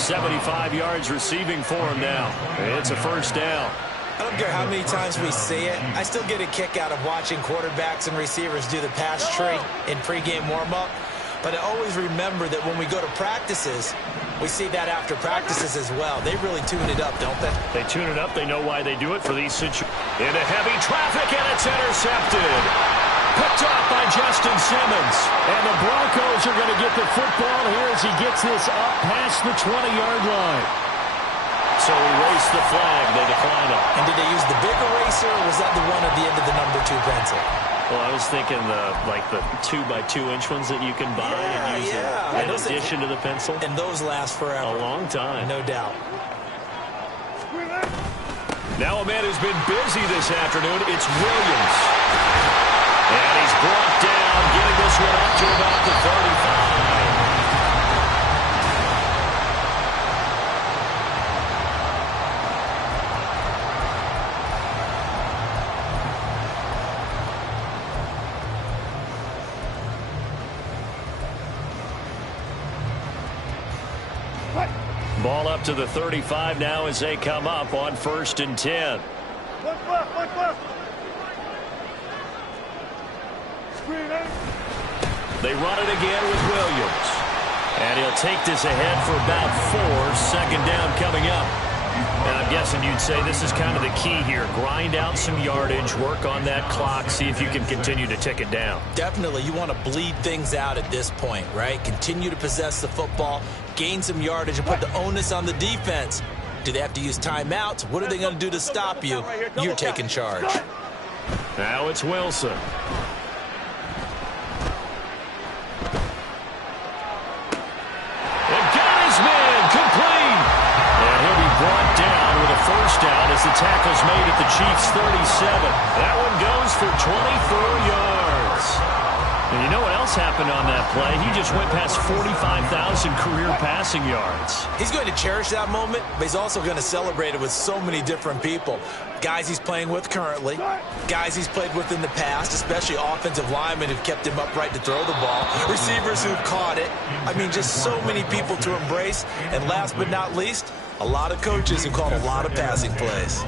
75 yards receiving for him now. It's a 1st down. I don't care how many times we see it. I still get a kick out of watching quarterbacks and receivers do the pass tree in pregame warm-up. But I always remember that when we go to practices, we see that after practices as well. They really tune it up, don't they? They tune it up. They know why they do it for these situations. Into heavy traffic, and it's intercepted. Picked up by Justin Simmons. And the Broncos are going to get the football here as he gets this up past the 20-yard line. So erase the flag. They decline it. And did they use the big eraser, or was that the one at the end of the number 2 pencil? Well, I was thinking the 2x2-inch ones that you can buy and use in addition to the pencil. And those last forever. A long time. No doubt. Now a man who's been busy this afternoon, it's Williams. And he's brought down, getting this one up to about the 35. Ball up to the 35 now as they come up on 1st and 10. They run it again with Williams. And he'll take this ahead for about 4. 2nd down coming up. And I'm guessing you'd say this is kind of the key here. Grind out some yardage, work on that clock, see if you can continue to tick it down. Definitely. You want to bleed things out at this point, right? Continue to possess the football, gain some yardage, and put the onus on the defense. Do they have to use timeouts? What are they going to do to stop you? You're taking charge. Now it's Wilson. And got his man complete. And he'll be brought down with a 1st down as the tackle's made at the Chiefs' 37. That one goes for 24 yards. And you know what else happened on that play? He just went past 45,000 career passing yards. He's going to cherish that moment, but he's also going to celebrate it with so many different people. Guys he's playing with currently, guys he's played with in the past, especially offensive linemen who've kept him upright to throw the ball, receivers who've caught it. I mean, just so many people to embrace. And last but not least, a lot of coaches who called a lot of passing plays.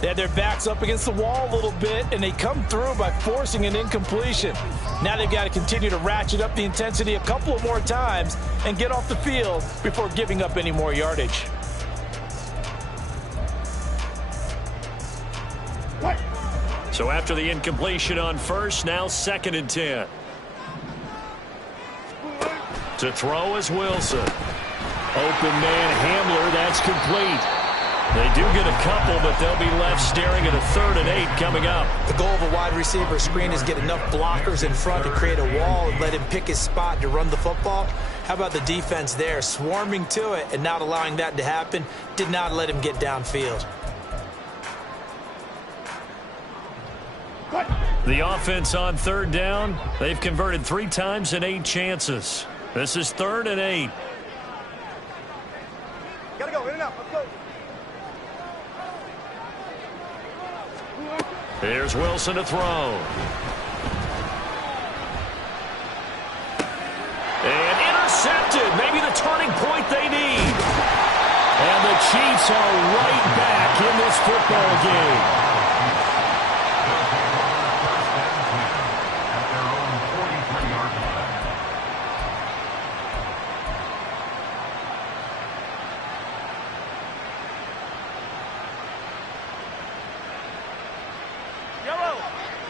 They had their backs up against the wall a little bit, and they come through by forcing an incompletion. Now they've got to continue to ratchet up the intensity a couple of more times and get off the field before giving up any more yardage. So after the incompletion on 1st, now 2nd and 10. To throw is Wilson. Open man Hamler, that's complete. They do get a couple, but they'll be left staring at a 3rd and 8 coming up. The goal of a wide receiver screen is get enough blockers in front to create a wall and let him pick his spot to run the football. How about the defense there, swarming to it and not allowing that to happen? Did not let him get downfield. The offense on 3rd down, they've converted 3 times in 8 chances. This is 3rd and 8. Gotta go, in and out, let's go. Here's Wilson to throw. And intercepted. Maybe the turning point they need. And the Chiefs are right back in this football game.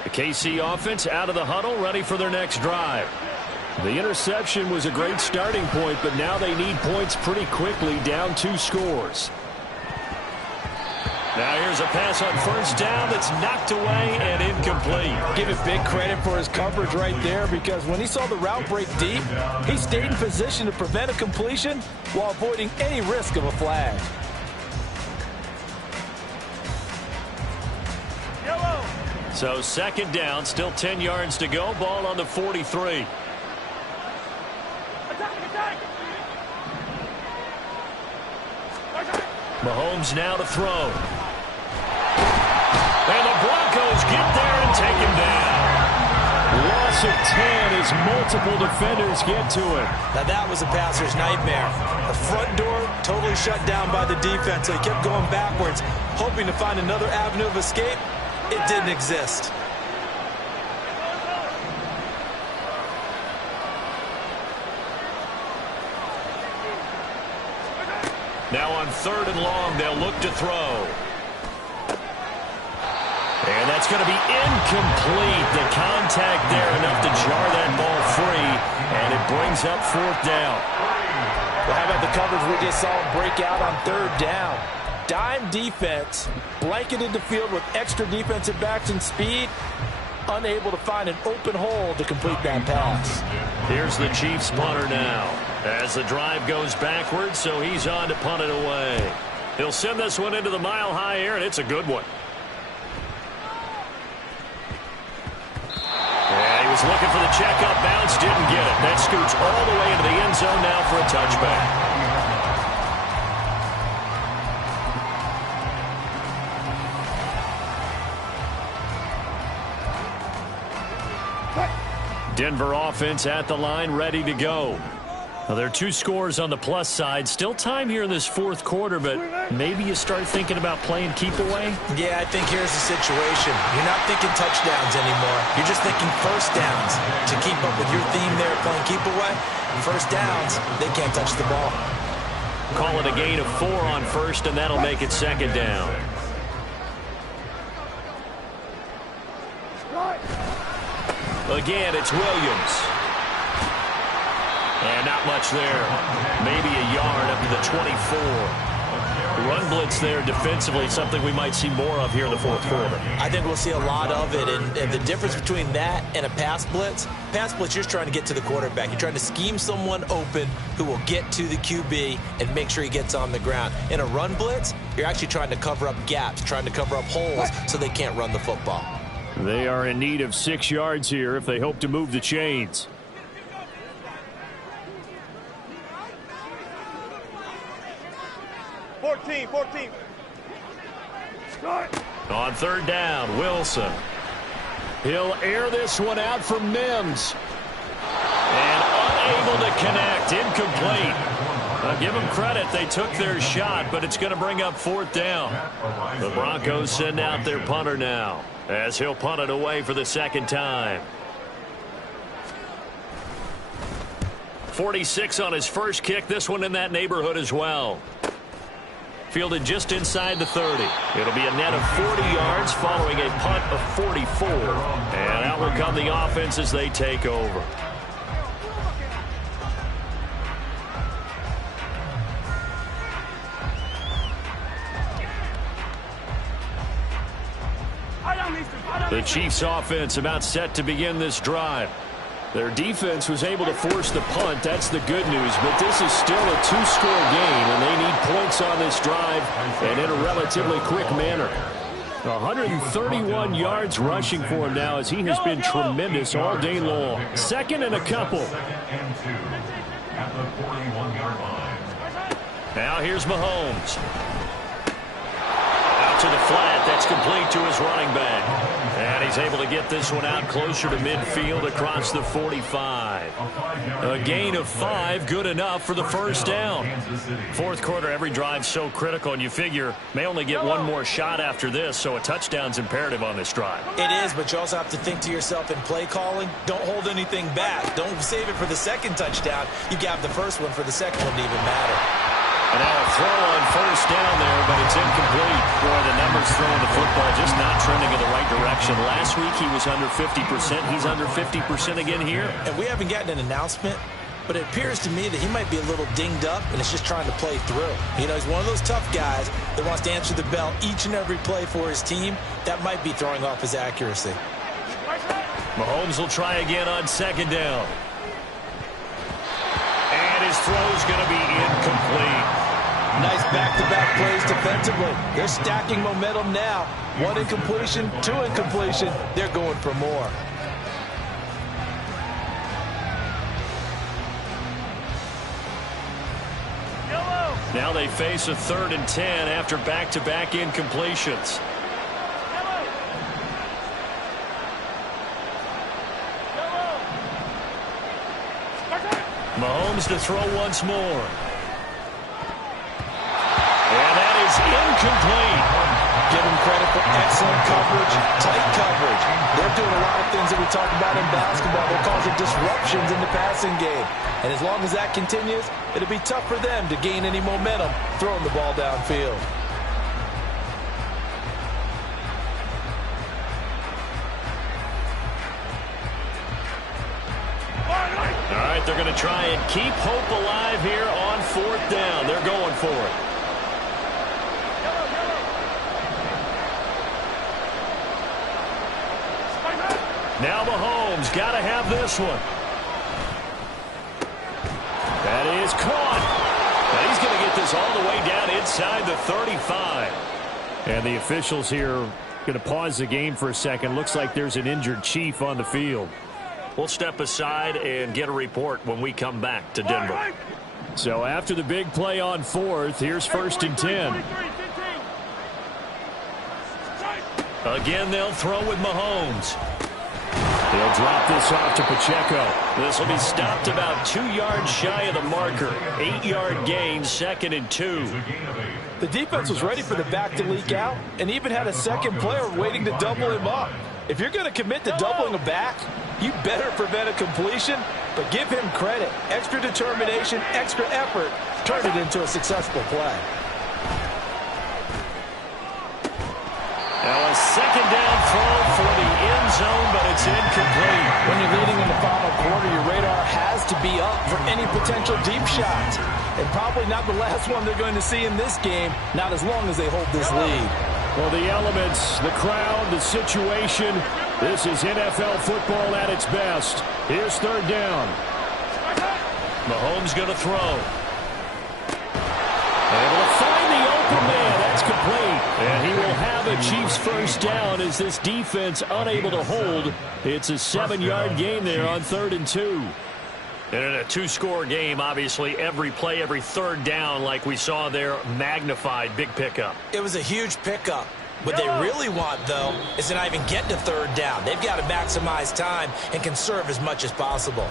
The KC offense out of the huddle, ready for their next drive. The interception was a great starting point, but now they need points pretty quickly, down 2 scores. Now here's a pass on first down that's knocked away and incomplete. Give it big credit for his coverage right there, because when he saw the route break deep, he stayed in position to prevent a completion while avoiding any risk of a flag. So second down, still 10 yards to go. Ball on the 43. Mahomes now to throw. And the Broncos get there and take him down. Loss of 10 as multiple defenders get to him. Now that was a passer's nightmare. The front door totally shut down by the defense. So he kept going backwards, hoping to find another avenue of escape. It didn't exist. Now on 3rd and long, they'll look to throw. And that's going to be incomplete. The contact there enough to jar that ball free, and it brings up 4th down. Well, how about the coverage we just saw him break out on 3rd down? Dime defense, blanketed the field with extra defensive backs and speed, unable to find an open hole to complete that pass. Here's the Chiefs punter now, as the drive goes backwards, so he's on to punt it away. He'll send this one into the mile-high air, and it's a good one. Yeah, he was looking for the checkup bounce, didn't get it. That scoots all the way into the end zone now for a touchback. Denver offense at the line, ready to go. Now, there are 2 scores on the plus side. Still time here in this 4th quarter, but maybe you start thinking about playing keep away? Yeah, I think here's the situation. You're not thinking touchdowns anymore. You're just thinking first downs. To keep up with your theme there, playing keep away, first downs, they can't touch the ball. Call it a gain of 4 on first, and that'll make it 2nd down. Again, it's Williams. And not much there. Maybe a yard up to the 24. Run blitz there defensively, something we might see more of here in the 4th quarter. I think we'll see a lot of it, and the difference between that and a pass blitz, you're just trying to get to the quarterback. You're trying to scheme someone open who will get to the QB and make sure he gets on the ground. In a run blitz, you're actually trying to cover up gaps, trying to cover up holes so they can't run the football. They are in need of 6 yards here if they hope to move the chains. On 3rd down, Wilson. He'll air this one out for Mims. And unable to connect, incomplete. I'll give them credit, they took their shot, but it's going to bring up 4th down. The Broncos send out their punter now, as he'll punt it away for the 2nd time. 46 on his first kick, this one in that neighborhood as well. Fielded just inside the 30. It'll be a net of 40 yards following a punt of 44. And out will come the offense as they take over. The Chiefs offense about set to begin this drive. Their defense was able to force the punt. That's the good news. But this is still a 2-score game, and they need points on this drive and in a relatively quick manner. 131 yards rushing for him now as he has been tremendous all day long. 2nd and a couple. At the 41-yard line. Now here's Mahomes. Out to the flat. That's complete to his running back. And he's able to get this one out closer to midfield across the 45. A gain of 5, good enough for the 1st down. 4th quarter, every drive's so critical, and you figure may only get one more shot after this, so a touchdown's imperative on this drive. It is, but you also have to think to yourself in play calling, don't hold anything back. Don't save it for the 2nd touchdown. You got the first one for the 2nd one to even matter. And now a throw on first down there, but it's incomplete. Boy, the numbers throwing the football just not trending in the right direction. Last week he was under 50%. He's under 50% again here. And we haven't gotten an announcement, but it appears to me that he might be a little dinged up and is just trying to play through. You know, he's one of those tough guys that wants to answer the bell each and every play for his team. That might be throwing off his accuracy. Mahomes will try again on second down. And his throw's going to be incomplete. Nice back-to-back plays defensively. They're stacking momentum now. One incompletion, two incompletion. They're going for more. Now they face a 3rd and 10 after back-to-back incompletions. Mahomes to throw once more. And that is incomplete. Give him credit for excellent coverage, tight coverage. They're doing a lot of things that we talk about in basketball. They're causing disruptions in the passing game. And as long as that continues, it'll be tough for them to gain any momentum throwing the ball downfield. All right, they're going to try and keep hope alive here on 4th down. They're going for it. Now Mahomes got to have this one. That is caught. Now he's going to get this all the way down inside the 35. And the officials here going to pause the game for a second. Looks like there's an injured Chief on the field. We'll step aside and get a report when we come back to Denver. So after the big play on 4th, here's 1st and 10. Again, they'll throw with Mahomes. He'll drop this off to Pacheco. This will be stopped about 2 yards shy of the marker. 8-yard gain, 2nd and 2. The defense was ready for the back to leak out and even had a second player waiting to double him up. If you're going to commit to doubling a back, you better prevent a completion, but give him credit. Extra determination, extra effort, turn it into a successful play. Now a 2nd down throw for the end zone, but it's incomplete. When you're leading in the final quarter, your radar has to be up for any potential deep shots. And probably not the last one they're going to see in this game, not as long as they hold this lead. Well, the elements, the crowd, the situation, this is NFL football at its best. Here's 3rd down. Mahomes going to throw. Able to find the open man. That's complete. And he will have a Chiefs 1st down as this defense unable to hold. It's a 7-yard gain there on 3rd and 2. And in a 2-score game, obviously, every play, every 3rd down, like we saw there, magnified, big pickup. It was a huge pickup. What they really want, though, is to not even get to 3rd down. They've got to maximize time and conserve as much as possible.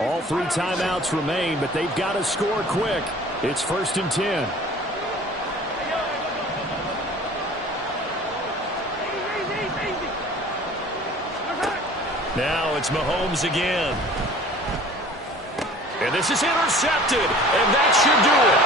All 3 timeouts remain, but they've got to score quick. It's 1st and 10. Now it's Mahomes again. And this is intercepted, and that should do it.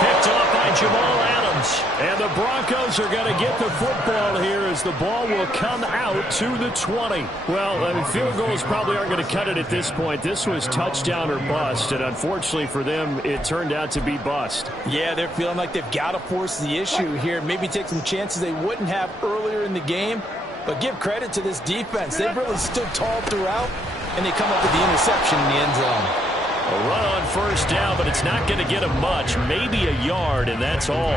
Picked off by Jamal Adams. And the Broncos are going to get the football here as the ball will come out to the 20. Well, field goals probably aren't going to cut it at this point. This was touchdown or bust, and unfortunately for them, it turned out to be bust. Yeah, they're feeling like they've got to force the issue here. Maybe take some chances they wouldn't have earlier in the game. But give credit to this defense. They've really stood tall throughout, and they come up with the interception in the end zone. A run on 1st down, but it's not going to get him much. Maybe a yard, and that's all.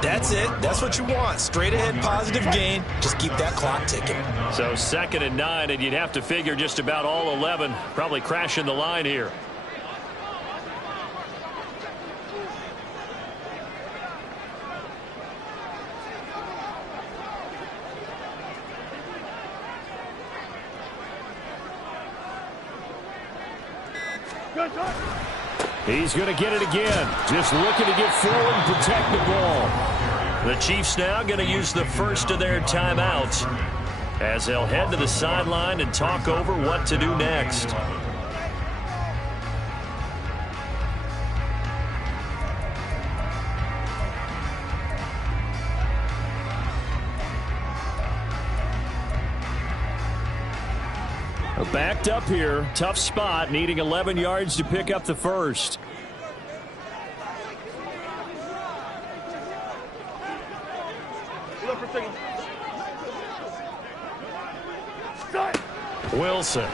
That's it. That's what you want. Straight ahead positive gain. Just keep that clock ticking. So 2nd and 9, and you'd have to figure just about all 11 probably crashing the line here. He's going to get it again. Just looking to get forward and protect the ball. The Chiefs now going to use the first of their timeouts as they'll head to the sideline and talk over what to do next. Backed up here. Tough spot, needing 11 yards to pick up the first. Wilson.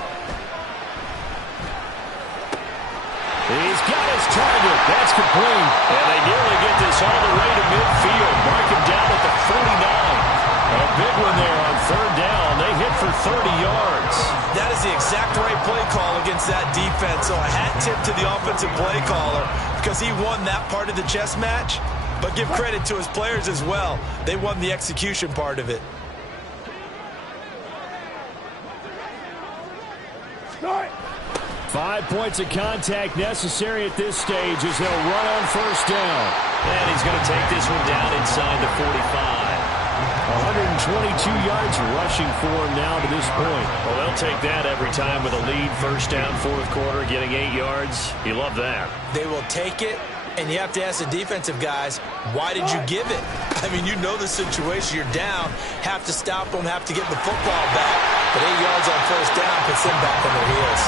He's got his target. That's complete. And they nearly get this all the way to midfield. Mark him down at the 49. A big one there on third down. They hit for 30 yards. That is the exact right play call against that defense. So a hat tip to the offensive play caller because he won that part of the chess match. But give credit to his players as well. They won the execution part of it. Start. 5 points of contact necessary at this stage as they'll run on first down. And he's going to take this one down inside the 45. 122 yards rushing for him now to this point. Well, they'll take that every time with a lead. First down, fourth quarter, getting 8 yards. You love that. They will take it, and you have to ask the defensive guys, why did you give it? I mean, you know the situation. You're down, have to stop them, have to get the football back. But 8 yards on first down puts them back on their heels.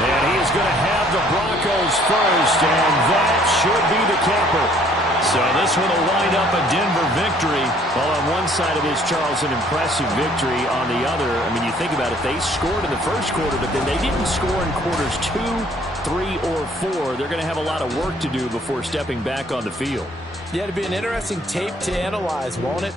And he is going to have the Broncos first, and that should be the capper. So this one will wind up a Denver victory. Well, on one side of this, Charles, an impressive victory. On the other, I mean, you think about it, they scored in the first quarter, but then they didn't score in quarters 2, 3, or 4. They're going to have a lot of work to do before stepping back on the field. Yeah, it'll be an interesting tape to analyze, won't it?